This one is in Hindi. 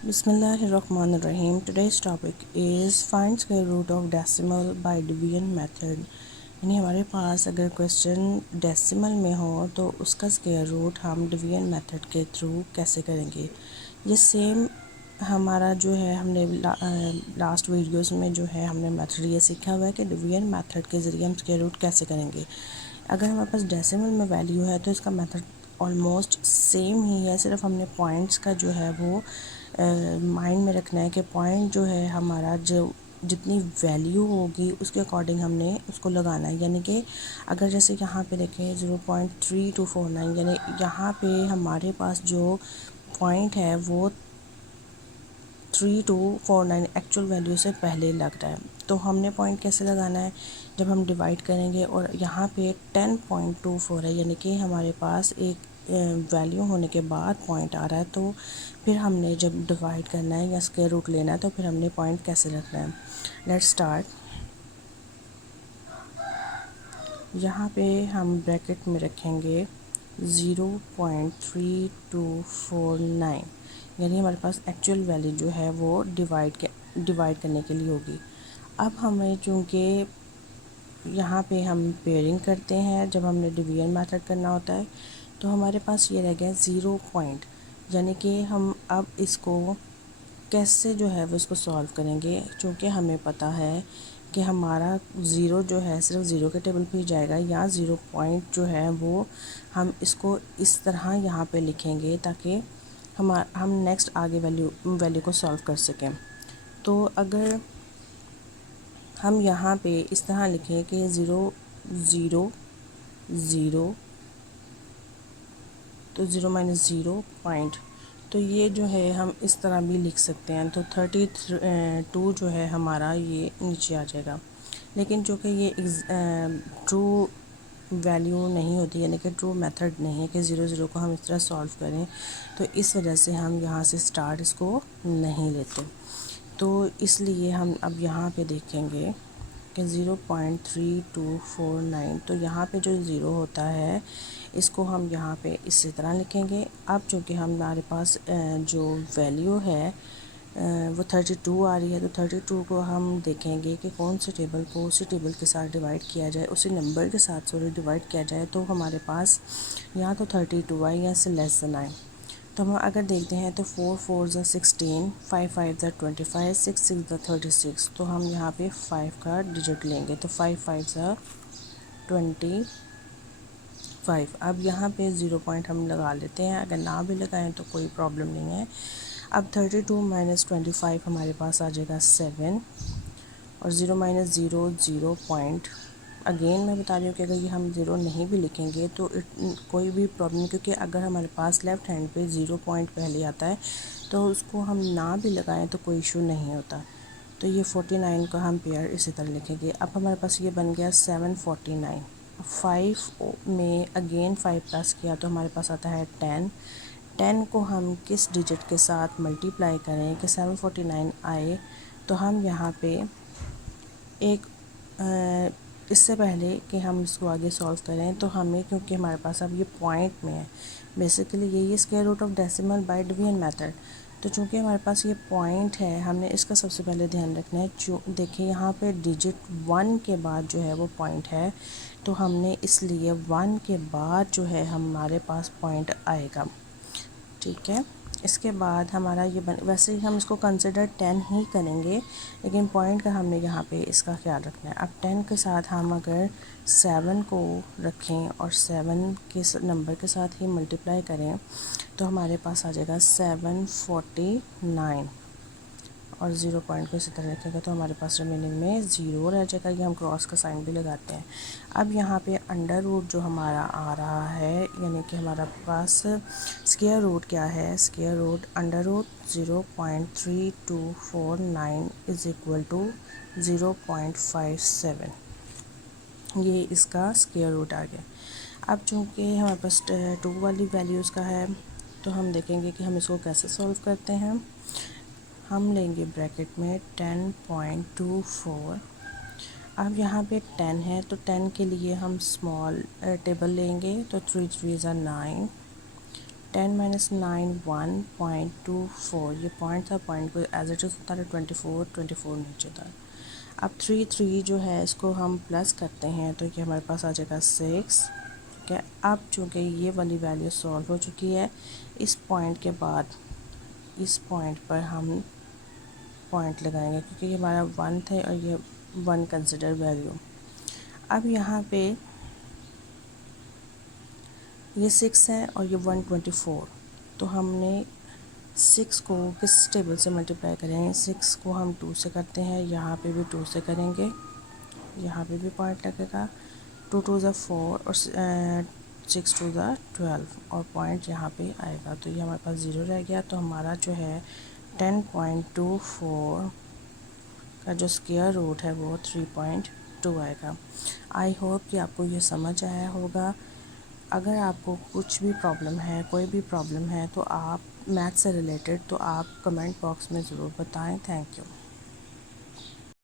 Bismillahirrahmanirrahim. Today's topic is find square root of decimal by division method. यानी हमारे पास अगर क्वेश्चन डेसिमल में हो तो उसका स्क्वायर रूट हम डिवीजन मेथड के थ्रू कैसे करेंगे। ये सेम हमारा जो है हमने लास्ट वीडियोस में जो है हमने मेथड ये सीखा हुआ है कि डिवीजन मेथड के ज़रिए हम स्क्वायर रूट कैसे करेंगे। अगर हमारे पास डेसिमल में वैल्यू है तो इसका मेथड ऑलमोस्ट सेम ही है, सिर्फ हमने पॉइंट्स का जो है वो माइंड में रखना है कि पॉइंट जो है हमारा जो जितनी वैल्यू होगी उसके अकॉर्डिंग हमने उसको लगाना है। यानी कि अगर जैसे यहाँ पे देखें 0.3249, यानी यहाँ पे हमारे पास जो पॉइंट है वो 3249 एक्चुअल वैल्यू से पहले लग रहा है। तो हमने पॉइंट कैसे लगाना है, जब हम डिवाइड करेंगे और यहाँ पे 10.24 है, यानी कि हमारे पास एक वैल्यू होने के बाद पॉइंट आ रहा है, तो फिर हमने जब डिवाइड करना है या स्क्वायर रूट लेना है तो फिर हमने पॉइंट कैसे रखना है। Let's start. यहाँ पे हम ब्रैकेट में रखेंगे 0.3249, यानी हमारे पास एक्चुअल वैल्यू जो है वो डिवाइड करने के लिए होगी। अब हमें चूँकि यहाँ पे हम पेयरिंग करते हैं जब हमने डिवीजन मेथड करना होता है, तो हमारे पास ये रह गया 0 पॉइंट, यानी कि हम अब इसको कैसे जो है वो इसको सॉल्व करेंगे। चूँकि हमें पता है कि हमारा ज़ीरो जो है सिर्फ ज़ीरो के टेबल पे ही जाएगा, या 0 पॉइंट जो है वो हम इसको इस तरह यहाँ पे लिखेंगे ताकि हम नेक्स्ट आगे वैल्यू को सॉल्व कर सकें। तो अगर हम यहाँ पे इस तरह लिखें कि 0 0 0, तो 0 माइनस 0 पॉइंट, तो ये जो है हम इस तरह भी लिख सकते हैं। तो 32 जो है हमारा ये नीचे आ जाएगा। लेकिन जो कि ये ट्रू वैल्यू नहीं होती, यानी कि ट्रू मेथड नहीं है कि 0 0 को हम इस तरह सॉल्व करें, तो इस वजह से हम यहाँ से स्टार्ट इसको नहीं लेते। तो इसलिए हम अब यहाँ पे देखेंगे कि 0.3249, तो यहाँ पे जो ज़ीरो होता है इसको हम यहाँ पे इसी तरह लिखेंगे। अब चूँकि हमारे पास जो वैल्यू है वो 32 आ रही है, तो 32 को हम देखेंगे कि कौन से टेबल को उसी टेबल के साथ डिवाइड किया जाए, उसी नंबर के साथ सॉरी डिवाइड किया जाए, तो हमारे पास या तो 32 आए या इससे लेस देन आए। तो हम अगर देखते हैं तो 4 4 ज़ा 16, 5 5 ज़ा 25, 6 6 ज़ा 36, तो हम यहाँ पे 5 का डिजिट लेंगे, तो 5 5 ज़ा 25। अब यहाँ पे 0 पॉइंट हम लगा लेते हैं, अगर ना भी लगाएं तो कोई प्रॉब्लम नहीं है। अब 32 माइनस 25 हमारे पास आ जाएगा 7, और 0 माइनस 0 0 पॉइंट। अगेन मैं बता रही हूँ कि अगर ये हम ज़ीरो नहीं भी लिखेंगे तो कोई भी प्रॉब्लम नहीं, क्योंकि अगर हमारे पास लेफ़्ट हैंड पे 0 पॉइंट पहले आता है तो उसको हम ना भी लगाएं तो कोई इशू नहीं होता। तो ये 49 का हम पेयर इसी तरह लिखेंगे। अब हमारे पास ये बन गया 749। 5 में अगेन 5 प्लस किया तो हमारे पास आता है 10। 10 को हम किस डिजिट के साथ मल्टीप्लाई करें कि 749 आए, तो हम यहाँ पे एक इससे पहले कि हम इसको आगे सॉल्व करें तो हमें, क्योंकि हमारे पास अब ये पॉइंट में है, बेसिकली यही square root of decimal by division method. तो चूँकि हमारे पास ये पॉइंट है, हमने इसका सबसे पहले ध्यान रखना है। जो देखिए यहाँ पे डिजिट 1 के बाद जो है वो पॉइंट है, तो हमने इसलिए 1 के बाद जो है हमारे पास पॉइंट आएगा, ठीक है। इसके बाद हमारा ये वैसे ही हम इसको कंसिडर 10 ही करेंगे, लेकिन पॉइंट का हमने यहाँ पे इसका ख्याल रखना है। अब 10 के साथ हम अगर 7 को रखें और 7 के नंबर के साथ ही मल्टीप्लाई करें तो हमारे पास आ जाएगा 749, और 0 पॉइंट को इसी तरह रखेगा तो हमारे पास रिमेनिंग में 0 रह जाएगा। ये हम क्रॉस का साइन भी लगाते हैं। अब यहाँ पे अंडर रूट जो हमारा आ रहा है, यानी कि हमारा पास स्क्वायर रूट क्या है, square root under root 0.3249 is equal to 0.57, ये इसका स्क्वायर रूट आ गया। अब चूँकि हमारे पास 2 वाली वैल्यूज़ का है, तो हम देखेंगे कि हम इसको कैसे सॉल्व करते हैं। हम लेंगे ब्रैकेट में 10.24। अब यहाँ पे 10 है तो 10 के लिए हम स्मॉल टेबल लेंगे, तो 3 3 ज़ा 9, 10 माइनस 9 1.24, ये पॉइंट था, पॉइंट को एज इट इज़ उतारे 24 नीचे था। अब 3 जो है इसको हम प्लस करते हैं तो ये हमारे पास आ जाएगा 6। ठीक है, अब चूँकि ये वाली वैल्यू सॉल्व हो चुकी है, इस पॉइंट के बाद इस पॉइंट पर हम पॉइंट लगाएंगे क्योंकि ये हमारा 1 थे और ये 1 कंसिडर वैल्यू। अब यहाँ पे ये 6 है और ये 124, तो हमने 6 को किस टेबल से मल्टीप्लाई करेंगे? 6 को हम 2 से करते हैं, यहाँ पे भी 2 से करेंगे, यहाँ पे भी पॉइंट लगेगा, 2 2 ज़ा 4 और 6 2 ज़ा 12 और पॉइंट यहाँ पे आएगा, तो ये हमारे पास 0 रह गया। तो हमारा जो है 10.24 का जो स्क्वायर रूट है वो 3.2 आएगा। आई होप कि आपको ये समझ आया होगा। अगर आपको कुछ भी प्रॉब्लम है, कोई भी प्रॉब्लम है, तो आप मैथ से रिलेटेड तो आप कमेंट बॉक्स में ज़रूर बताएं। Thank you.